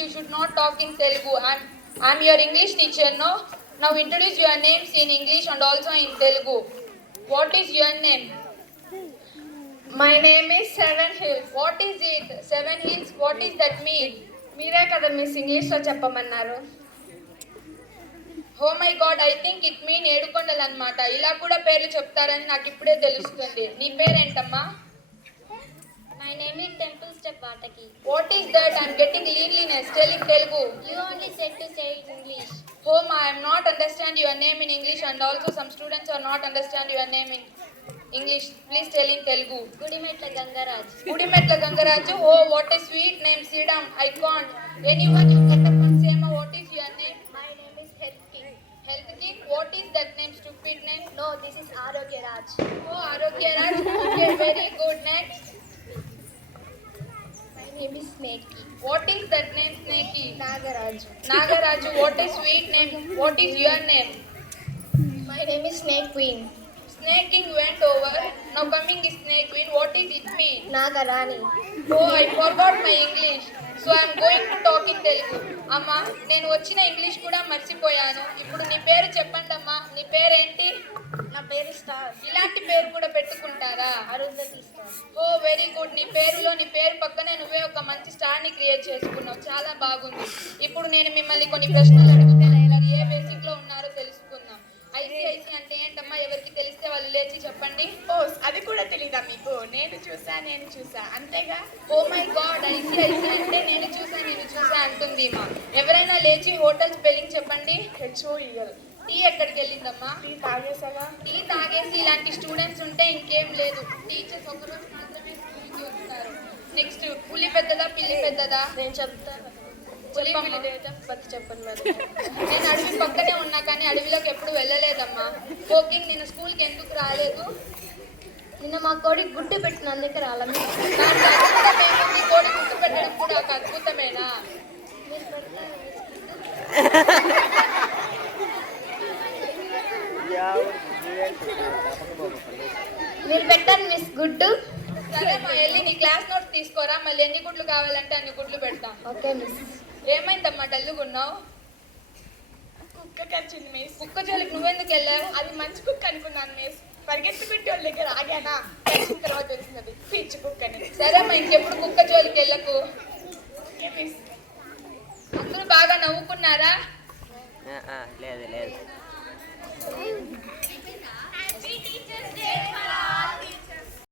you should not talk in Telugu. I'm your English teacher, no? Now introduce your names in English and also in Telugu. What is your name? My name is Seven Hills. What is it? Seven Hills? What is that mean? మీరే కదా miss ఇంగ్లీష్లో చెప్పమన్నారు. Oh my god, I think it mean ఏడుకొండలు అన్నమాట. ఇలా కూడా పేర్లు చెప్తారని నాకు ఇప్పుడే తెలుస్తుంది. నీ పేరేంటమ్మా? My name is Temple Step Vataki. What is that? I'm getting leanliness. Tell in Telugu. You only said to say in English. Oh ma, I am not understand your name in English and also some students are not understand your name in English. Please tell in Telugu. Gudimetla Gangaraj. Gudimetla Gangaraju. Oh, what a sweet name. Sidam. I can't. Anyone you get up and say, ma, what is your name? My name is Health King. Health King. What is that name? Stupid name. No, this is Arogya Raj. Oh, Arogya Raj. Okay, very good. Next. My name is Snakey. What is that name? Snakey. Nagaraj. Nagaraju. What a sweet name. What is your name? My name is Snake Queen. Snake King went over. Now coming is Snake Queen. What is it mean? Nagarani. Oh, I forgot my English. So I am going to talk in Telugu. అమ్మా నేను వచ్చిన English కూడా మర్చిపోయాను. ఇప్పుడు నీ పేరు చెప్పండి అమ్మా. నీ పేరేంటి? నా పేరు స్టార్. ఇలాంటి పేరు కూడా పెట్టుకుంటారా? అరుంధతి స్టార్. ఓ వెరీ గుడ్. నీ పేరులో నీ పేరు పక్కనే నువ్వే ఒక మంచి స్టార్ ని క్రియేట్ చేసుకున్నావు. చాలా బాగుంది. ఇప్పుడు నేను మిమ్మల్ని కొన్ని ప్రశ్నలు అడిగితే మీరు ఏ బేసిక్ లో ఉన్నారో తెలుసుకుందాం. ఐసిఐసి అంటే ఏంటమ్మా? ఎవరికి తెలిస్తే వాళ్ళు లేచి చెప్పండి. ఓ అది కూడా తెలీదా మీకు? నేను చూసా అంతేగా. ఓ మై గాడ్, ఐసిఐసి అంటే నేను చూసా అంటుంది మా. ఎవరైనా లేచి హోటల్ స్పెల్లింగ్ చెప్పండి. HOEL. టీ ఎక్కడికి వెళ్ళిందమ్మా? టీ తాగేసాగా. టీ తాగేసి ఇలాంటి స్టూడెంట్స్ ఉంటే ఇంకేం లేదు. టీచర్స్ ఒకరోజు మాత్రమే స్కూల్కి వస్తారు. నెక్స్ట్, పులి పెద్దదా పిల్లి పెద్దదా? నేను చెప్తాను. చెప్పమ్మా. చెప్పండి మరి. నేను అడవి పక్కనే ఉన్నా కానీ అడవిలోకి ఎప్పుడు వెళ్ళలేదమ్మా. ఓకే, నేను స్కూల్కి ఎందుకు రాలేదు? నిన్న మా కోడికి గుడ్డు పెట్టినందుకు రాలేదు. దానికి అద్భుతం ఏముంది? కోడి గుర్తు పెట్టడం కూడా ఒక అద్భుతమేనా? మీరు పెడతారా? మీరు పెట్టండి మిస్ గుడ్డు. సరే మా వెళ్ళి నీ క్లాస్ నోట్స్ తీసుకోరా. మళ్ళీ ఎన్ని గుడ్లు కావాలంటే అన్ని గుడ్లు పెడతాం. Okay miss. ఏమైందమ్మా డల్లుగున్నావు? కుక్క కరిచింది మిస్. కుక్క జోలికి నువ్వెందుకు వెళ్ళావు? అది మంచి కుక్క అనుకున్నాను మిస్. పరిగెత్తి పెట్టి వాళ్ళ దగ్గర ఆగానా, కలిసిన తర్వాత తెలిసింది పిచ్చి కుక్కని. సరే మా ఇంకెప్పుడు కుక్క జోలికి వెళ్ళకు. Okay miss. అందరూ బాగా నవ్వుకున్నారా? లేదు లేదు